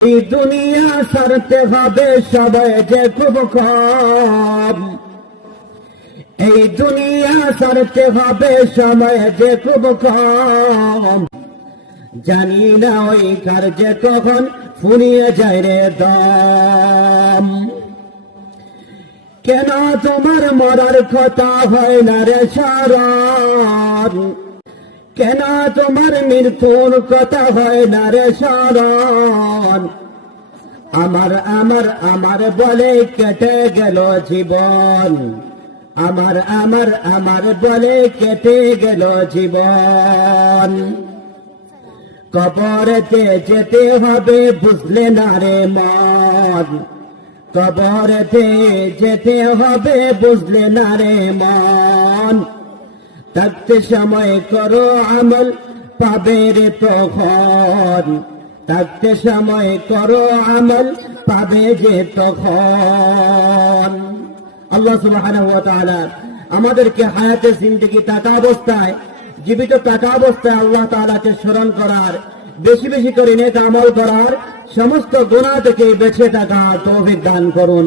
এই দুনিয়া সারতে হবে সবাই যে খুব কম। এই দুনিয়া সারতে হবে সময় যে খুব কম। জানি না ওই কার্যে কখন ফুরিয়ে যায় রে দম। কেন তোমার মরার কথা হয় না রে সারণ? কেন তোমার মৃত্যুর কথা হয় না রে সারণ? আমার আমার আমার বলে কেটে গেল জীবন। আমার আমার আমার বলে কেটে গেল জীবন। কবরেতে যেতে হবে বুঝলে না রে মন। কবরেতে যেতে হবে বুঝলে না রে মন। থাকতে সময় করো আমল পাবে রে তখন থাকতে সময় করো আমল পাবে যে তখন। আল্লাহ সুবাহ আমাদেরকে হায়াতে জিন্দগি টাকা অবস্থায়, জীবিত টাকা অবস্থায় আল্লাহ তালাকে স্মরণ করার, বেশি বেশি করে নেতা আমল করার সমস্ত গোনা থেকে বেছে থাকা তো দান করুন।